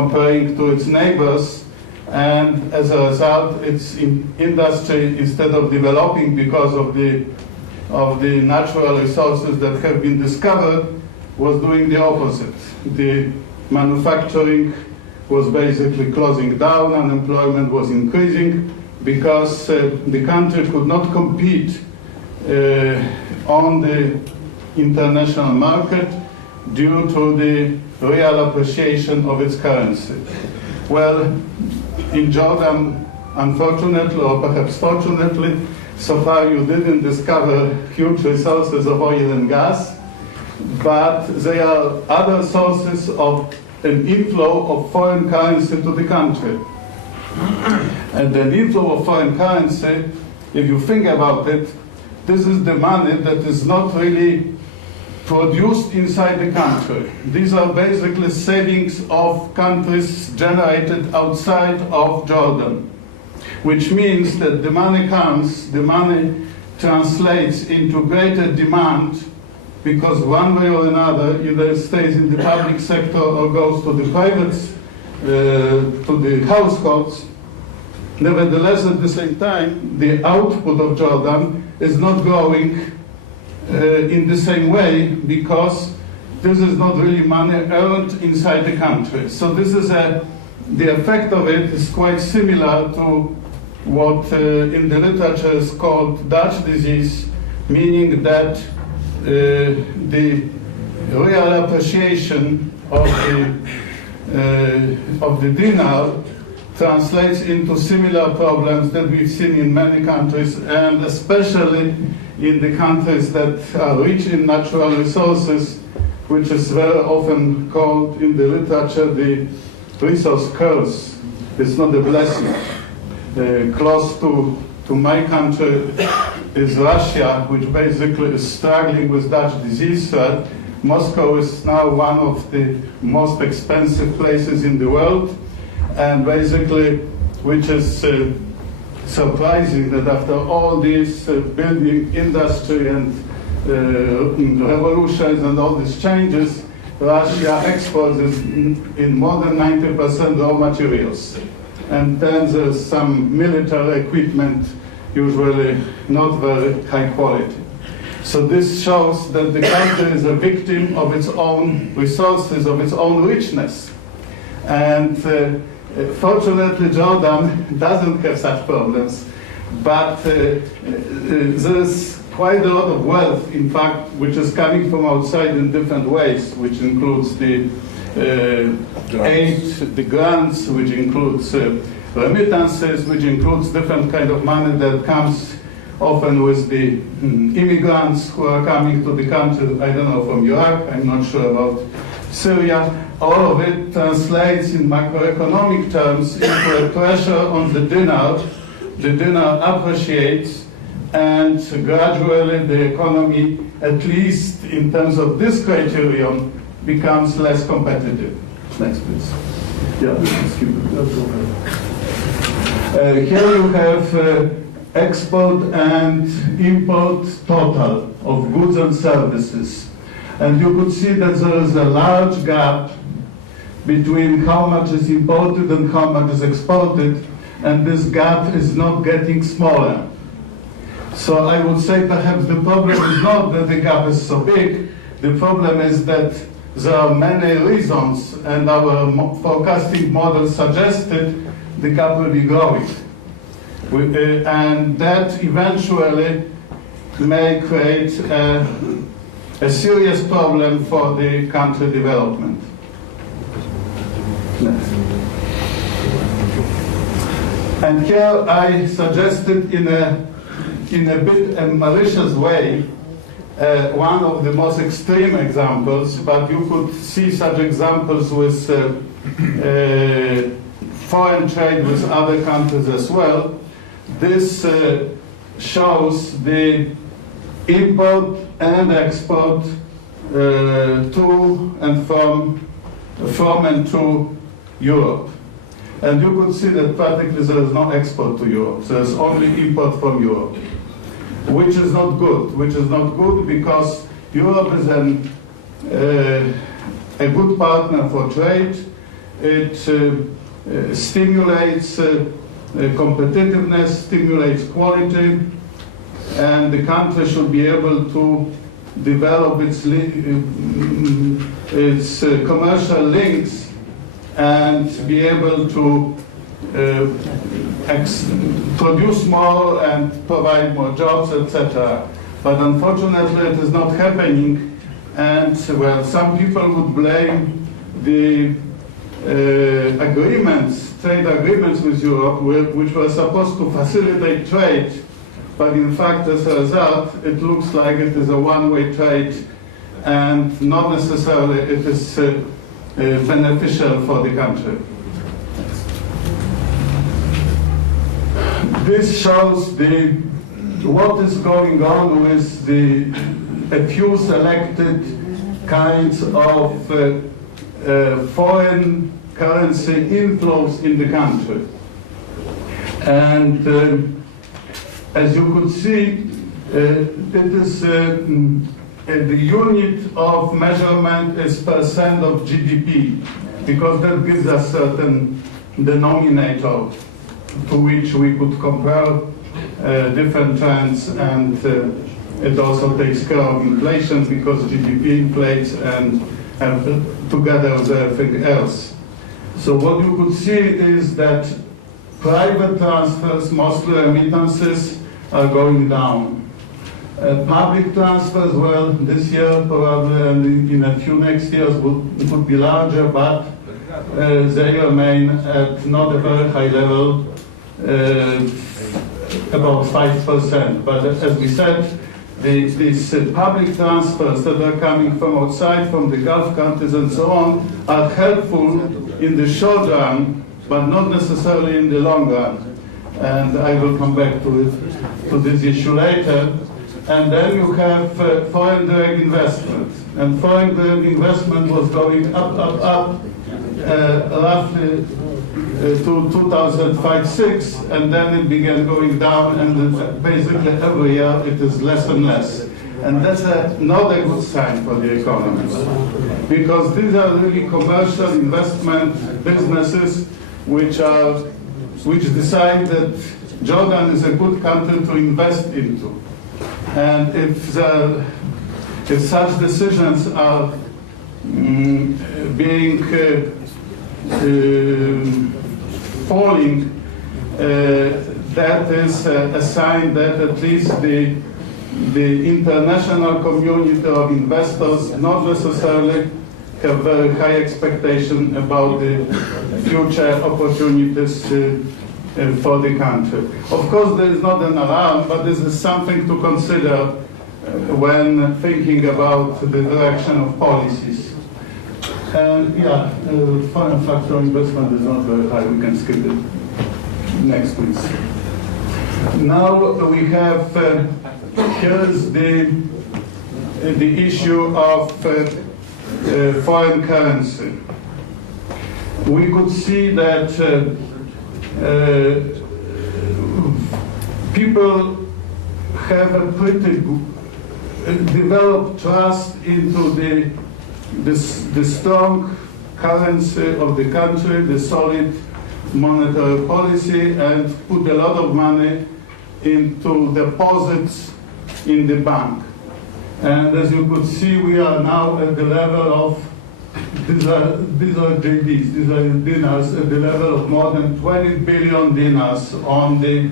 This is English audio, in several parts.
comparing to its neighbors, and as a result, its industry, instead of developing because of the natural resources that have been discovered, was doing the opposite. The manufacturing was basically closing down, unemployment was increasing, because the country could not compete on the international market due to the real appreciation of its currency. Well, in Jordan, unfortunately, or perhaps fortunately, so far you didn't discover huge resources of oil and gas, but there are other sources of an inflow of foreign currency to the country. And the inflow of foreign currency, if you think about it, this is the money that is not really produced inside the country. These are basically savings of countries generated outside of Jordan, which means that the money comes, the money translates into greater demand, because one way or another either it stays in the public sector or goes to the private, to the households. Nevertheless, at the same time, the output of Jordan is not growing in the same way, because this is not really money earned inside the country. So this is the effect of it is quite similar to what in the literature is called Dutch disease, meaning that the real appreciation of the dinar translates into similar problems that we've seen in many countries, and especially in the countries that are rich in natural resources, which is very often called in the literature the resource curse. It's not a blessing. Close to my country is Russia, which basically is struggling with Dutch disease threat. Moscow is now one of the most expensive places in the world, and basically, which is surprising that after all this building industry and revolutions and all these changes, Russia exports in more than 90% raw materials. And then there's some military equipment, usually not very high quality. So this shows that the country is a victim of its own resources, of its own richness. And fortunately, Jordan doesn't have such problems, but there's quite a lot of wealth, in fact, which is coming from outside in different ways, which includes the aid, the grants, which includes remittances, which includes different kind of money that comes often with the immigrants who are coming to the country, I don't know, from Iraq, I'm not sure about Syria. All of it translates in macroeconomic terms into a pressure on the dinar. The dinar appreciates, and gradually the economy, at least in terms of this criterion, becomes less competitive. Next, please. Yeah, skip it. Here you have export and import total of goods and services. And you could see that there is a large gap between how much is imported and how much is exported, and this gap is not getting smaller. So I would say perhaps the problem is not that the gap is so big, the problem is that there are many reasons, and our forecasting model suggested the gap will be growing. And that eventually may create a serious problem for the country development. Next. And here I suggested in a bit a malicious way one of the most extreme examples, but you could see such examples with foreign trade with other countries as well. This shows the import and export to and from and to Europe. And you could see that practically there is no export to Europe. There is only import from Europe, which is not good. Which is not good because Europe is a good partner for trade. it stimulates competitiveness, stimulates quality, and the country should be able to develop its commercial links and be able to produce more and provide more jobs, etc. But unfortunately, it is not happening. And well, some people would blame the trade agreements with Europe, which were supposed to facilitate trade. But in fact, as a result, it looks like it is a one-way trade, and not necessarily it is beneficial for the country. This shows what is going on with a few selected kinds of foreign currency inflows in the country. And as you could see, it is the unit of measurement is percent of GDP, because that gives us certain denominator to which we could compare different trends, and it also takes care of inflation because GDP inflates and together with everything else. So what you could see is that private transfers, mostly remittances, are going down. Public transfers, well, this year probably and in a few next years would be larger, but they remain at not a very high level, about 5%. But as we said, these public transfers that are coming from outside, from the Gulf countries and so on, are helpful in the short run, but not necessarily in the long run. And I will come back to this issue later. And then you have foreign direct investment. And foreign direct investment was going up, roughly to 2005-06, and then it began going down, and basically every year it is less and less. And that's not a good sign for the economy, because these are really commercial investment businesses which decide that Jordan is a good country to invest into. And if such decisions are being falling, that is a sign that at least the international community of investors not necessarily have very high expectation about the future opportunities for the country. Of course, there is not an alarm, but this is something to consider when thinking about the direction of policies. And yeah, foreign factor investment is not very high. We can skip it. Next, please. Now we have, here's the issue of foreign currency. We could see that people have a pretty developed trust into the strong currency of the country, the solid monetary policy, and put a lot of money into deposits in the bank. And as you could see, we are now at the level of, these are JDs, these are dinars, at the level of more than 20 billion dinars on the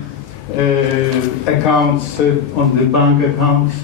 accounts, on the bank accounts.